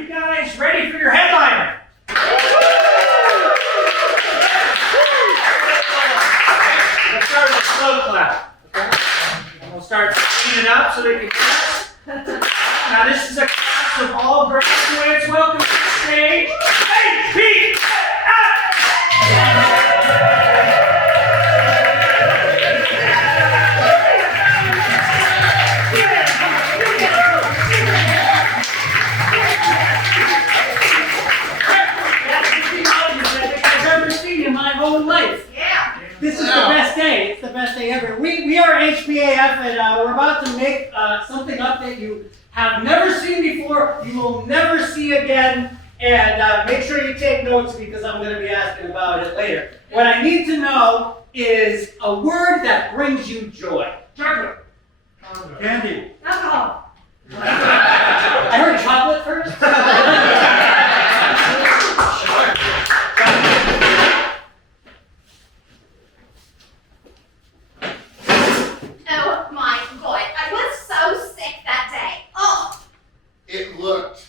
you guys ready for your headliner? Let's start with a slow clap. Okay? And we'll start speeding up so they can hear us. Now this is a class of all graduates. Welcome to the stage. HPAF! This is the best day. It's the best day ever. We are HPAF, and we're about to make something up that you have never seen before, you will never see again, and make sure you take notes because I'm going to be asking about it later. What I need to know is a word that brings you joy. Chocolate. Candy. Alcohol. I heard chocolate first. Oh my God, I was so sick that day. Oh, It looked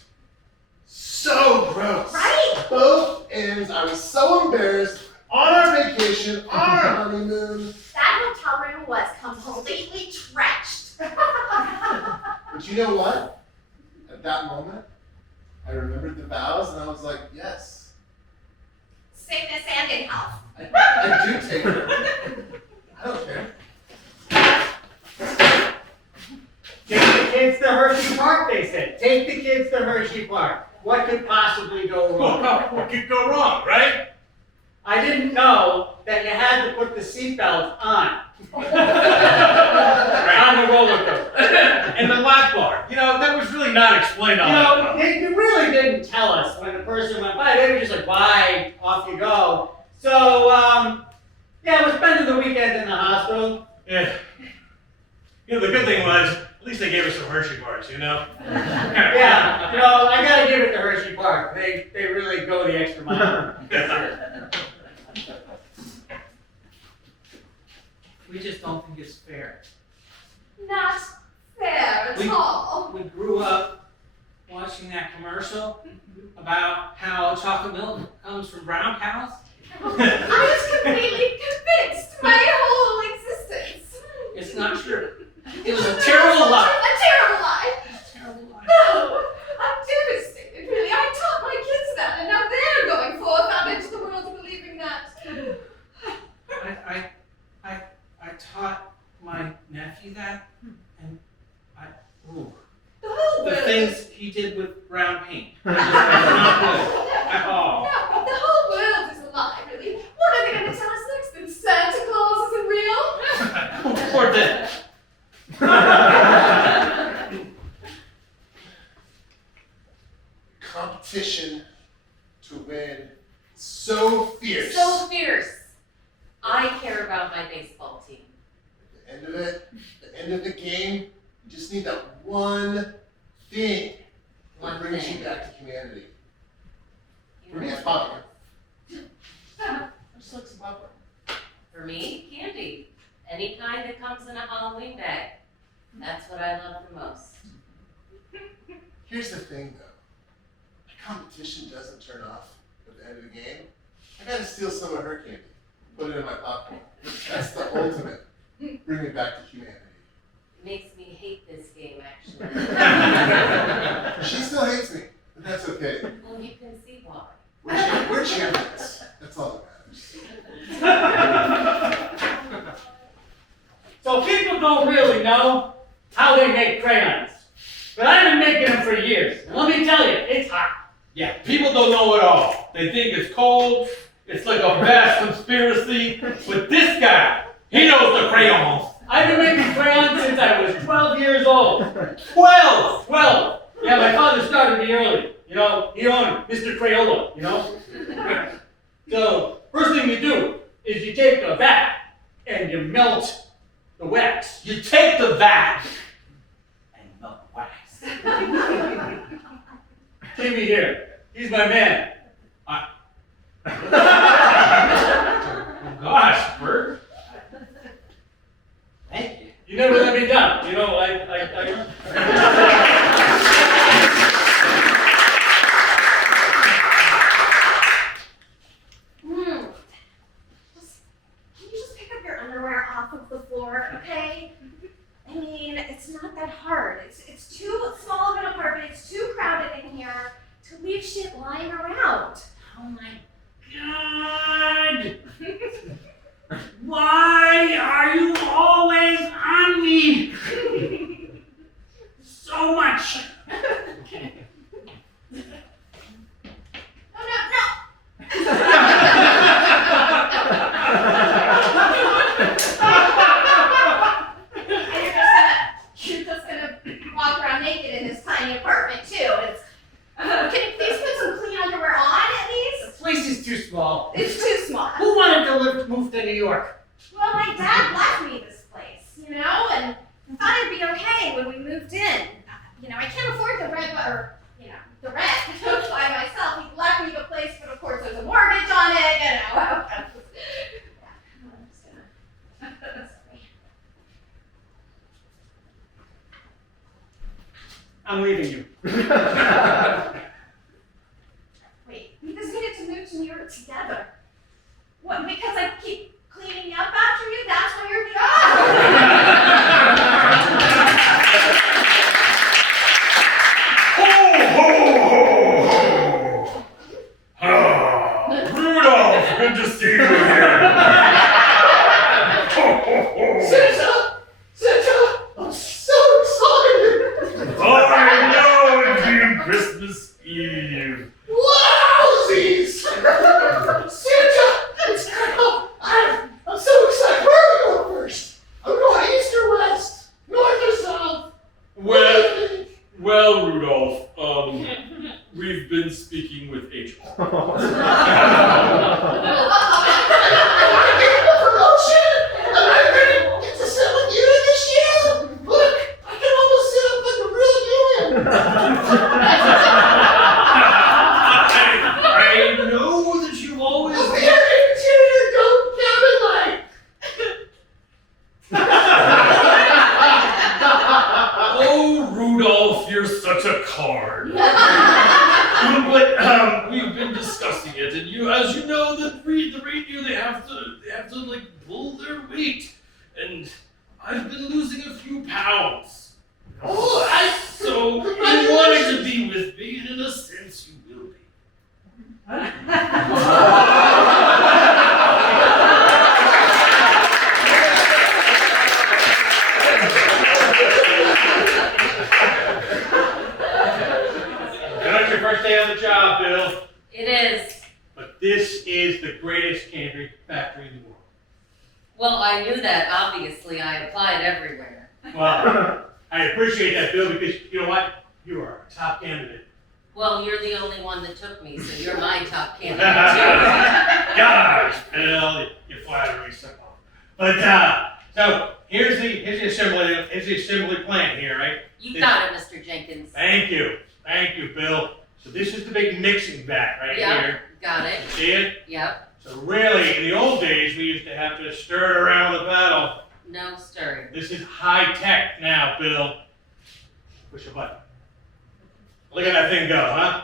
so gross. right? Both ends. I was so embarrassed on our vacation, on our honeymoon. That hotel room was completely trashed. But you know what? At that moment, I remembered the vows and I was like, yes, Sickness and in health. I do take it. I don't care. Take the kids to Hershey Park, they said. Take the kids to Hershey Park. What could possibly go wrong? What could go wrong, right? I didn't know that you had to put the seatbelt on. On the roller coaster. And the lap bar. You know, that was really not explained on that one. They really didn't tell us when the person went by. They were just like, bye, off you go. So, yeah, we're spending the weekend in the hospital. Yeah. You know, the good thing was, at least they gave us some Hershey bars, you know? Yeah, I gotta give it to Hershey Park. They really go the extra mile. We just don't think it's fair. Not fair at all. We grew up watching that commercial about how chocolate milk comes from brown cows. I was completely convinced my whole existence. It's not true. It was a terrible lie. A terrible lie. Terrible lie. No, I'm devastated, really. I taught my kids that, and now they're going forth out into the world believing that. I taught my nephew that, and The whole the world things he did with brown paint. Not good at all. No, the whole world is a lie, really. What are they going to tell us next? That Santa Claus isn't real? Or dead. Competition to win so fierce. So fierce. I care about my baseball team. At the end of it, the end of the game, you just need that one thing that One brings thing. you back to humanity. You For me, know it's what? popcorn. I just like some popcorn. For me, candy. Any kind that comes in a Halloween bag. That's what I love the most. Here's the thing, though. The competition doesn't turn off at the end of the game. I gotta steal some of her candy, put it in my popcorn. That's the ultimate. Bring me back to humanity. It makes me hate this game, actually. She still hates me, but that's okay. Well, you can see why. We're champions. That's all that matters. So people don't really know how they make crayons. But I've been making them for years. And let me tell you, it's hot. Yeah, people don't know it all. They think it's cold, it's like a vast conspiracy. But this guy, he knows the crayons. I've been making crayons since I was 12 years old. 12! 12! Yeah, my father started me early. He owned Mr. Crayola, So, first thing you do is you take the vat and you melt the wax. You take the vat. And melt the wax. Jimmy here. He's my man. Oh gosh, Bert. Thank you. You never let me down. I lying around. Oh my God! Why are you always on me? So much. Oh, no. You're just gonna walk around naked in this tiny apartment too. Can you please put some clean underwear on at The least? place is too small. It's too small. Who wanted to move to New York? Well, my dad left me this place, and I thought it'd be okay when we moved in. I can't afford the rent, the rent by myself. He left me the place, but of course there's a mortgage on it, I'm leaving you. Wait, we just needed to move to New York together. What, because I keep cleaning up after you? That's why you're Rudolph, good to see you again. Santa, I'm so excited. I know it's been Christmas Eve. Wowzies! Santa, it's I'm so excited. Where are we going first? I'm going east or west, north or south. Well, Rudolph, we've been speaking with HPAF. I get the promotion, and I'm gonna get to sit with you this year. Look, I can almost sit up like a real human. I know that you've always. The interior don't cabin light. Oh, Rudolph, you're such a card. But we've been discussing it, and as you know, the reindeer they have to like pull their weight, and I've been losing a few pounds. Oh, So you wanted to be with me, and in a sense, you will be. That's your first day on the job, Bill. It is. But this is the greatest candy factory in the world. Well, I knew that, obviously. I applied everywhere. Well, I appreciate that, Bill, because you know what? You are a top candidate. Well, you're the only one that took me, so you're my top candidate too. Gosh, Bill, you flatter me so. But so here's the assembly plan here, right? You got it, Mr. Jenkins. Thank you, Bill. So this is the big mixing vat right Yep. here. Got it. See it? Yep. So really, in the old days, we used to have to stir it around with a paddle. No stirring. This is high tech now, Bill. Push a button. Look at that thing go, huh?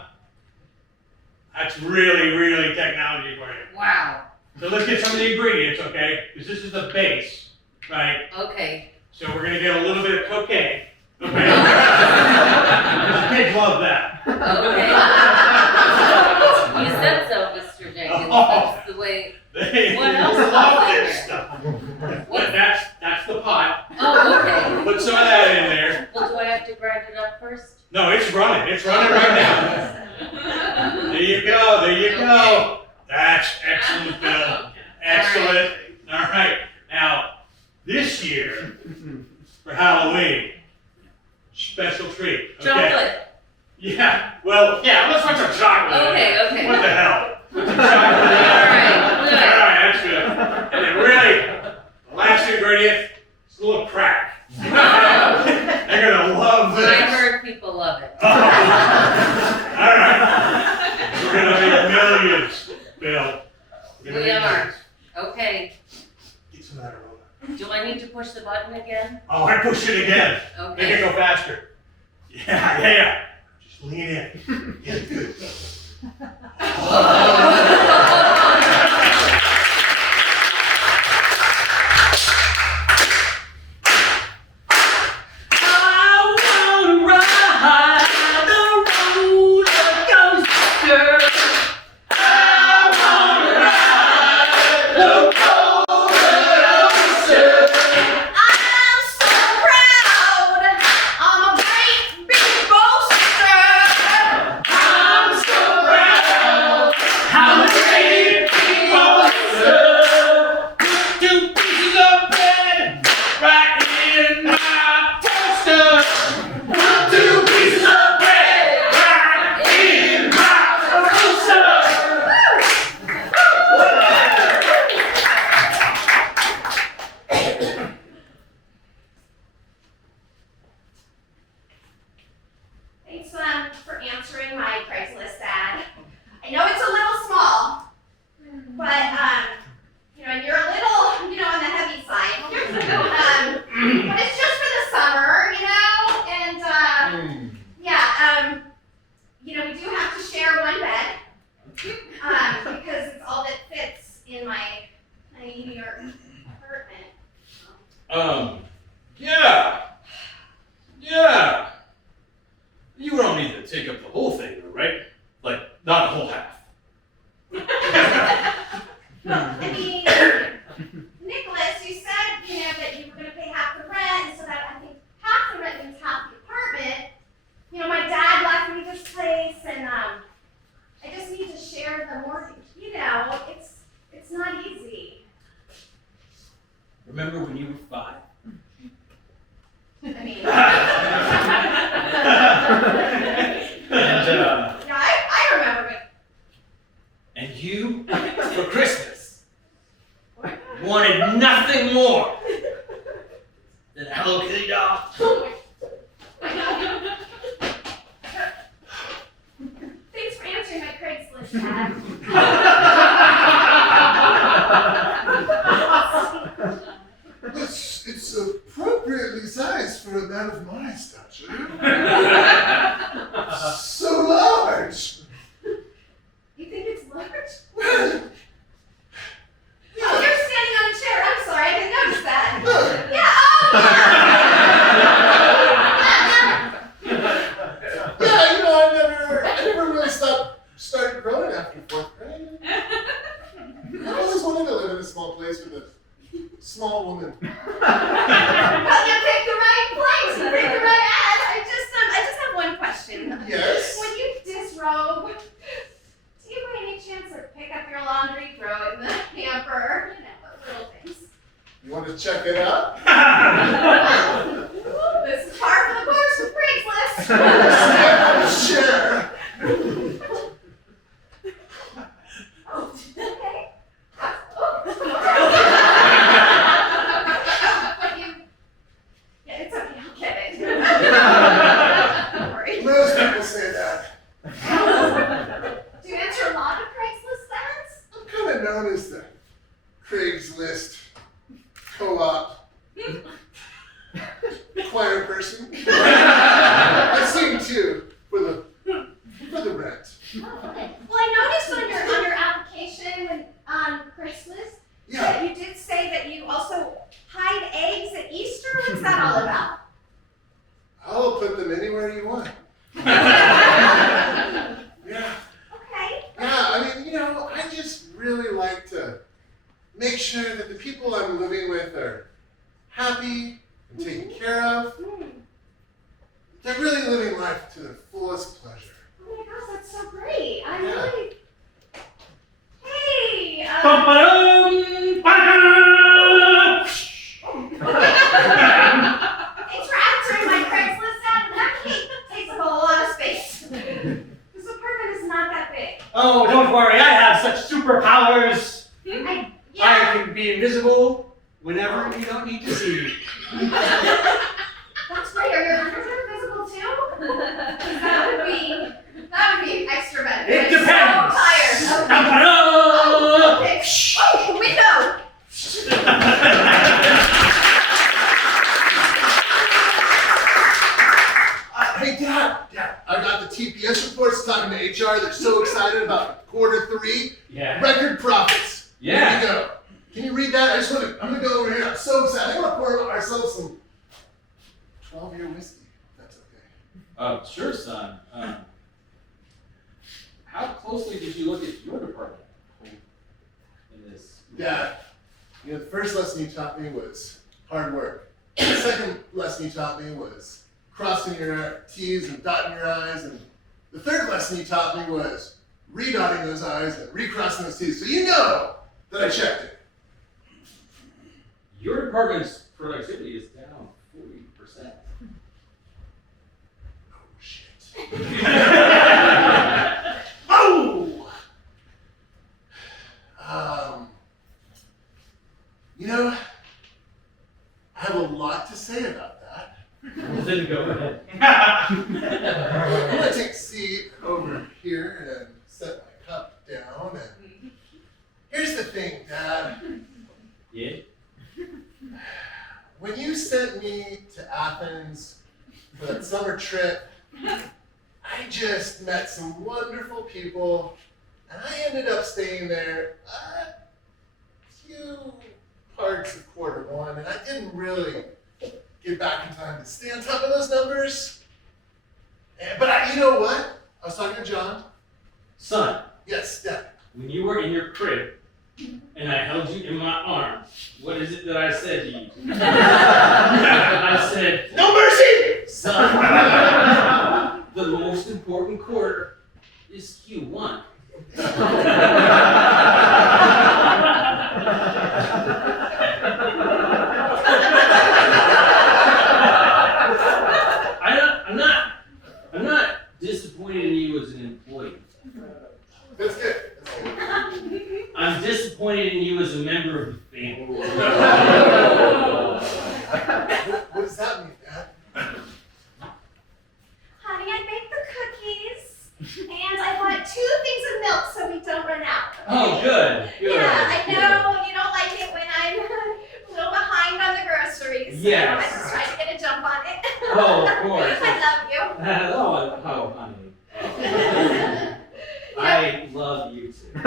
That's really technology for you. Wow. So let's get some of the ingredients, okay? Because this is the base, right? Okay. So we're gonna get a little bit of cocaine, okay? Kids love that. Okay. You said so, Mr. Jenkins. That's the way. They What else love is in this there? stuff. But that's the pot. Oh, okay. Put some of that in there. Well, do I have to grind it up first? No, it's running right now. There you go. That's excellent, Bill. Excellent. All right. Now, this year, for Halloween, special treat. Okay? Chocolate. Yeah. Well, yeah, let's put some chocolate in Okay, there. okay. What the hell? Put some chocolate in there. All right, good. All right, that's good. And then really, the last ingredient is a little crack. They're going to love this. I heard people love it. All right. We're going to make millions, Bill. We're gonna We make are. millions. Okay. Get some of that aroma. Do I need to push the button again? Oh, I push it again. Make it Okay. go faster. Yeah. Just lean in. Yeah, good. I wanna ride the roller coaster. Craigslist ad. I know it's a little small, but and you're a little, on the heavy side. But it's just for the summer, and we do have to share one bed because it's all that fits in my tiny New York apartment. Yeah. You don't need to take up the whole thing, though, right? Like, not the whole half. I mean, Nicholas, you said, that you were going to pay half the rent, and so that I think half the rent means half the apartment. My dad left me this place, and I just need to share the mortgage. It's not easy. Remember when you were 5? I mean, And, I remember it. and you, for Christmas, wanted nothing more than a Hello Kitty doll. Thanks for answering my Craigslist ad. It's appropriately sized for a man of my stature. So large. You think it's large? Well, Oh, you're standing on a chair. I'm sorry, I didn't notice that. look. Yeah, I never really started growing after 4th grade. I always wanted to live in a small place with a small woman. Well, you picked the right place. You picked the right ad. I just have one question. Yes? When you disrobe, do you by any chance pick up your laundry, throw it in the hamper? Those little things. You want to check it out? This is par for the course with Craigslist. Sure. Oh, okay. It's okay, I'll get it. Don't worry. Most people say that. Do you answer a lot of Craigslist ads? I'm kind of known as the Craigslist co-op choir person. I sing too for the rent. Oh, okay. Well, I noticed on your application on Craigslist Yeah. that you did say that you also hide eggs at Easter. What's that all about? I'll put them anywhere you want. Yeah. Okay. Yeah, I just really like to make sure that the people I'm living with are happy and taken care of. They're really living life to their fullest pleasure. Oh my gosh, that's so great. I really. Hey. Bum-ba-dum, ba-dum. Thanks for answering my Craigslist ad. That cake takes up a lot of space. This apartment is not that big. Oh, don't worry, I have such superpowers. I Yeah. can be invisible whenever you don't need to see me. That's great. Are your underwear visible too? 'Cause that would be extra better. It I'm depends. so tired. Bum-ba-dum. Okay. Oh, window. Hey, Dad, I got the TPS reports talking to HR. They're so excited about Q3 Yeah. record profits. Yeah. Here we go. Can you read that? I'm gonna go over here. I'm so excited. I want to pour ourselves some 12-year whiskey. If that's okay. Sure, son. How closely did you look at your department in this? Dad, the first lesson you taught me was hard work. The second lesson you taught me was crossing your T's and dotting your I's. And the third lesson you taught me was redotting those I's and recrossing those T's. So you know that I checked it. Your department's productivity is down 40%. Oh, shit. Oh! I have a lot to say about that. Well, then go ahead. I'm gonna take a seat over here summer trip, I just met some wonderful people, and I ended up staying there a few parts of Q1, and I didn't really get back in time to stay on top of those numbers. But you know what? I was talking to John. Son, Yes, Dad. when you were in your crib and I held you in my arms, what is it that I said to you? I said, No mercy! son, the most important quarter is Q1. I'm not disappointed in you as an employee. That's good. That's good. I'm disappointed in you as a member of the family. What does that mean, Dad? Honey, I baked the cookies, and I bought 2 things of milk so we don't run out. Oh, good. Yeah, I know you don't like it when I'm a little behind on the groceries. Yes. I just try to get a jump on it. Oh, of course. I love you. Oh, honey. I love you too. Wait.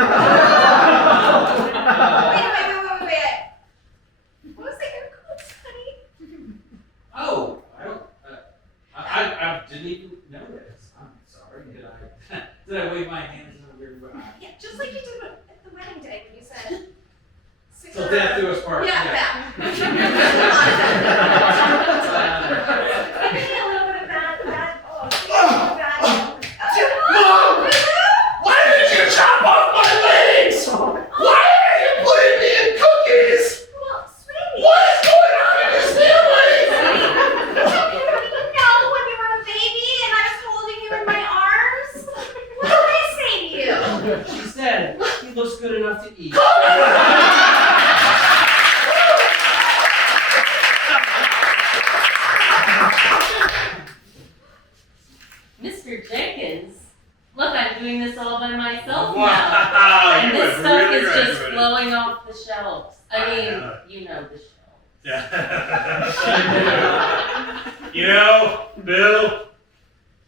What was I gonna cook, honey? Oh, I didn't even notice. I'm sorry. Did I wave my hands in a weird way? Yeah, just like you did at the wedding day when you said. So death do us part. Yeah, that. Maybe a little bit of that. Oh, that. Mom! Why did you chop off my legs? Why are you putting me in cookies? Well, sweetie. What is going on in this family? You know when you were a baby and I was holding you in my arms? What did I say to you? She said he looks good enough to eat. Mr. Jenkins, look, I'm doing this all by myself now. Wow, And you this have stuff really is just graduated. flowing off the shelves. I mean, know. you know the shelves. Yeah. You know, Bill,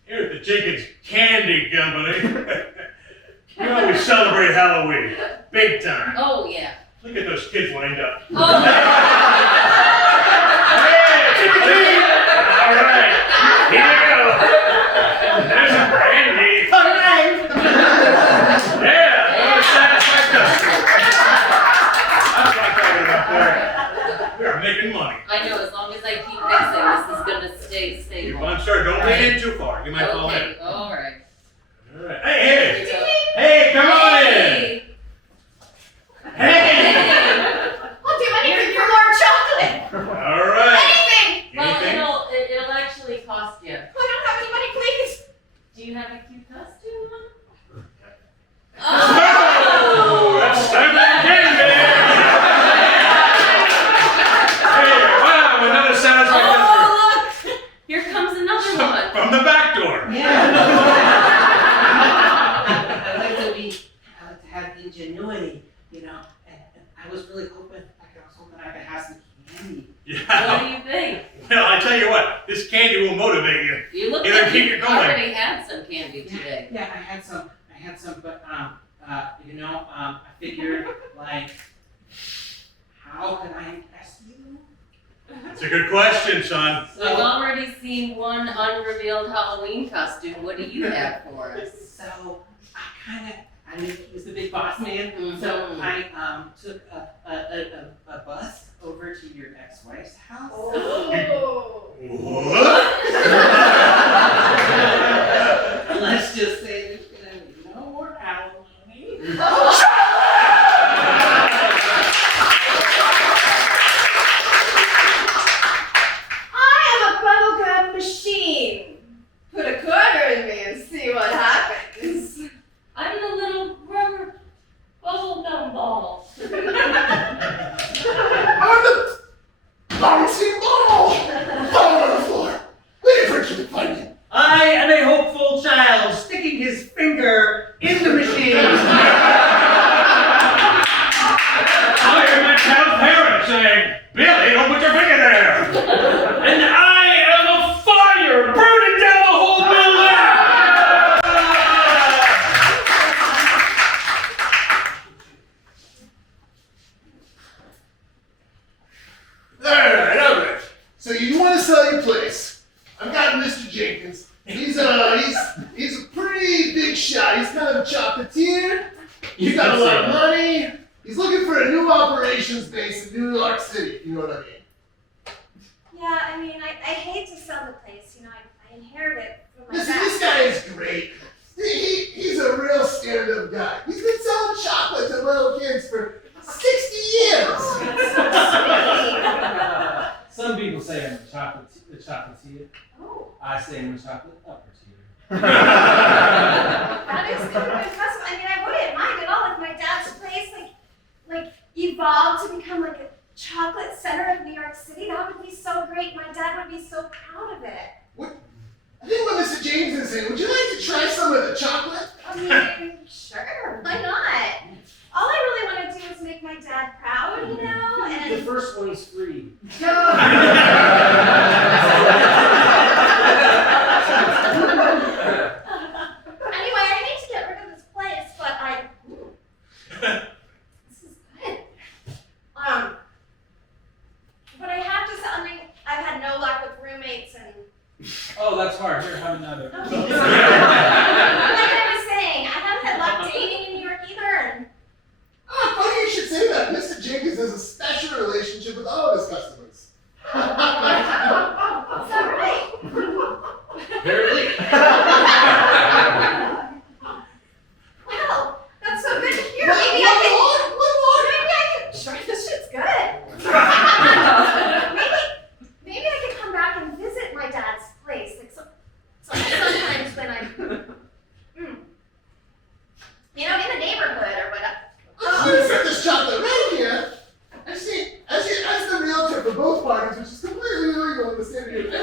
here at the Jenkins Candy Company, we always celebrate Halloween, big time. Oh, yeah. Look at those kids lined up. Oh, Hey, all right, here we go. There's some candy. All right. Yeah, that'll satisfy customers. That's what I'm talking about there. We are making money. I know, as long as I keep mixing, this is gonna stay You stable. want to start, don't lean in too far. You might fall in. Okay, all right. All right. Hey, come on in. Hey. I'll do anything for more chocolate. All right. Anything. Well, Anything? it'll actually cost you. I don't have any money, please. Do you have a cute costume on? Oh, that's time for the candy. Hey, wow, another satisfying customer. Oh, look! Here comes another one. From the back door. I like to have ingenuity, you know, and I was really hoping, I could have some candy. What Yeah. do you think? Well, I tell you what, this candy will motivate you. You look Either like keep you it going. already had some candy today. Yeah, I had some, but, you know, I figured, like, how can I impress you? That's a good question, son. We've already seen one unrevealed Halloween costume. What do you have for us? So, I knew he was the big boss man, so Mhm. I, took a bus over to your ex-wife's house. Oh. What? Let's just say there's gonna be no more Halloween. I am a bubblegum machine. Put a quarter in me and see what happens. I'm the little rubber bubblegum ball. I'm the bouncing ball! Fall on the floor! Waiting for you to find me. I am a hopeful child sticking his finger in the machine. guy. He's kind of a chocolatier. He's got a lot of money. He's looking for a new operations base in New York City, if you know what I mean. Yeah, I mean, I hate to sell the place. You know, I inherited it from my Listen, dad. this guy is great. He's a real stand-up guy. He's been selling chocolate to little kids for 60 years. Oh, that's so Some people say I'm a chocolatier. sweet. Oh, I say I'm a chocolate uppertier. that is kind of impressive. I mean, I wouldn't mind at all if my dad's place, like evolved to become like a chocolate center of New York City. That would be so great. My dad would be so proud of it. I think what Mr. James is saying, would you like to try some of the chocolate? I mean, sure, why not? All I really want to do is make my dad proud, you know, The and first one is free. anyway, I hate to get rid of this place, but this is good. But I have to say, I mean, I've had no luck with roommates and Oh, that's hard. Here, have another. like I was saying, I haven't had luck dating in New York either, and Ah, funny you should say that. Mr. Jenkins has a special relationship with all of his customers. is that right? Apparently. Well, that's so good to hear. One Maybe I can. Sure, this shit's good. maybe I could come back and visit my dad's place. Like sometimes when I'm, you know, in the neighborhood or whatever. I'm gonna set this chocolate right here. And see, as the realtor for both parties, which is completely illegal in the state of New York, this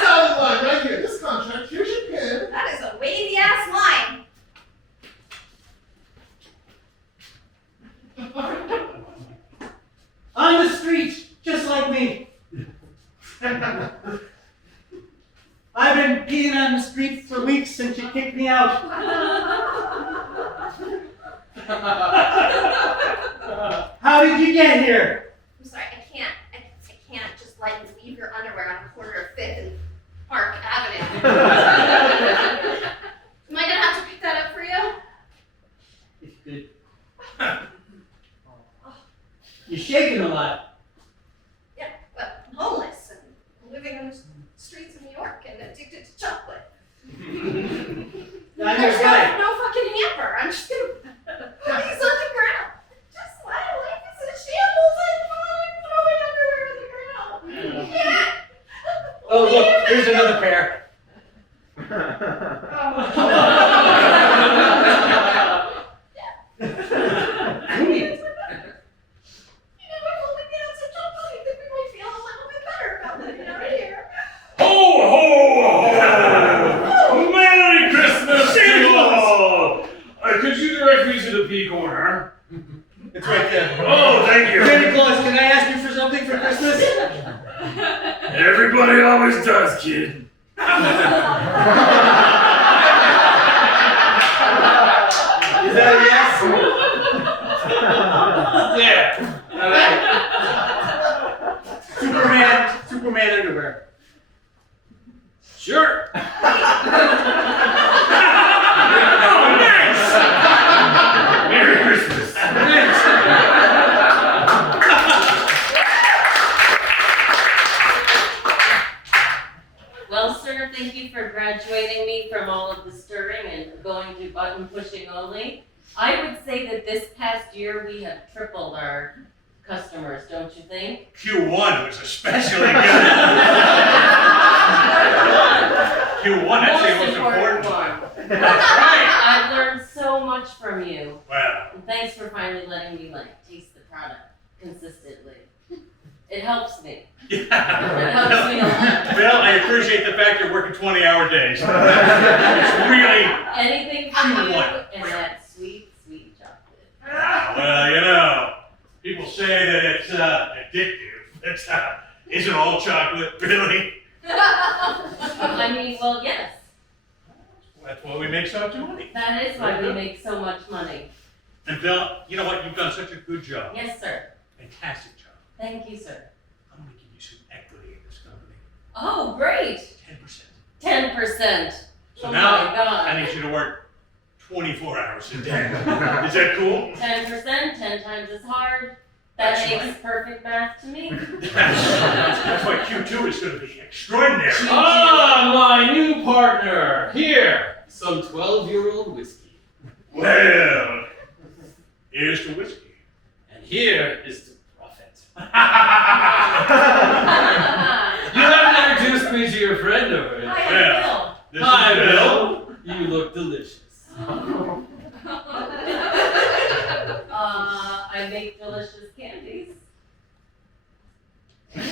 dotted line right here, this contract, here's your pin. That is a wavy ass line. On the street, just like me. I've been peeing on the street for weeks since you kicked me out. How did you get here? I'm sorry, I can't just let you leave your underwear on the corner of 5th and Park Avenue. Am I gonna have to pick that up for you? If you You're shaking a lot. Yeah, well, I'm homeless and living on the streets of New York and addicted to chocolate. That's There's right. no fucking hamper. I'm just gonna put these on the ground. Just my life is in shambles. I'm throwing underwear on the ground. Yeah. Oh, look, here's another pair. Ho, ho, ho! Merry Christmas to you all! Could you direct me to the P corner? It's right there. Oh, thank you. Santa Claus, can I ask you for something for Christmas? Everybody always does, kid. Is that a yes? Yeah. Superman underwear. Sure. Oh, nice! Merry Christmas. Well, sir, thank you for graduating me from all of the stirring and going to button pushing only. I would say that this past year we have tripled our customers, don't you think? Q1 was especially good. Q1, that's the most important one. That's right. I've learned so much from you, Well, and thanks for finally letting me taste the product consistently. It helps me. It helps me a lot. well, I appreciate the fact you're working 20-hour days. It's really, Anything for you Q1. and that sweet, sweet chocolate. well, you know, people say that it's addictive. It's, isn't all chocolate, really? I mean, well, yes, That's why we make so much money. that is why we make so much money. And Bill, you know what? You've done such a good job. Yes, sir. Fantastic job. Thank you, sir. I'm gonna give you some equity in this company. Oh, great. 10%. 10%. So Oh now my God. I need you to work 24 hours a day. Is that cool? 10%, 10 times as hard. That That's makes right. perfect math to me. That's why Q2 is going to be extraordinary. Ah, my new partner. Here, some 12-year-old whiskey. Well, here's the whiskey. And here is the prophet. Hi, You haven't introduced me to your friend over here. Bill. This Hi, is Bill. You look delicious. I make delicious candies. You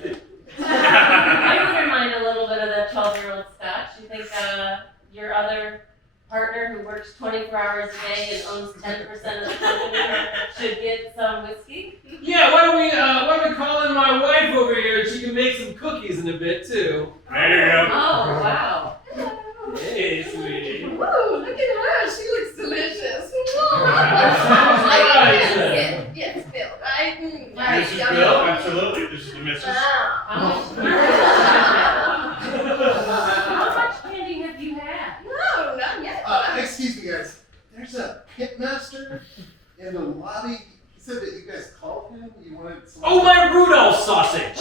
do. I wouldn't mind a little bit of that 12-year-old scotch. You think your other partner who works 24 hours a day and owns 10% of the company should get some whiskey? Yeah, why don't we call in my wife over here and she can make some cookies in a bit too. There you go. Oh, wow. Hey, sweetie. Woo, look at her. She looks delicious. Yes, Bill, right? Right. This is Bill. Absolutely. This is the missus. Wow. How much candy have you had? No, not yet. Excuse me, guys. There's a pitmaster in the lobby. He said that you guys called him. You wanted some. Oh, my Rudolph sausage.